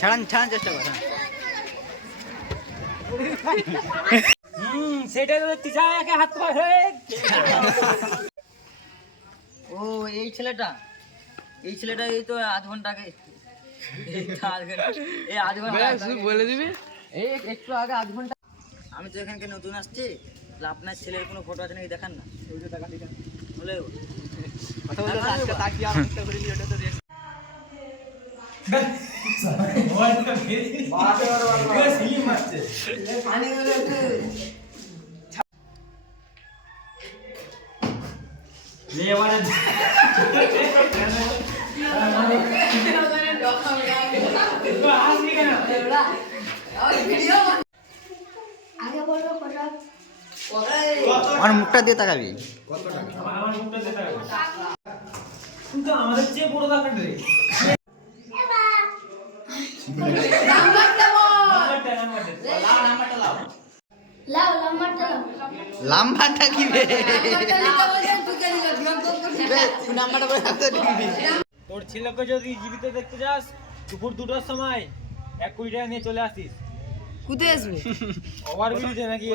ছাড়ান চেষ্টা কর। সেটা তিসাকে হাত পা হয়ে ও এই ছেলেটা এই তো আধ ঘন্টা আগে বলে দিবি এই একটু আগে আধ ঘন্টা। আমি তো এখানকে নতুন আসছি, আপনার ছেলের কোনো ফটো আছে নাকি দেখান না। বলে কথা বলতে আজকে তাকিয়ে আমি তো করিনি, ওটা তো রেস আমার মুখটা দিয়ে তাকাবি। আমাদের চেয়ে বড় দরকার রে। লাম্বাটা কি বে? নাম্বারটা বলে রাখতে দিবি। তোর ছেলেকে যদি জীবিত দেখতে যাস দুপুর 2টার সময় 1 কোটি টাকা নিয়ে চলে আসিস। কোথায় আসবে? ওভারব্রিজে নাকি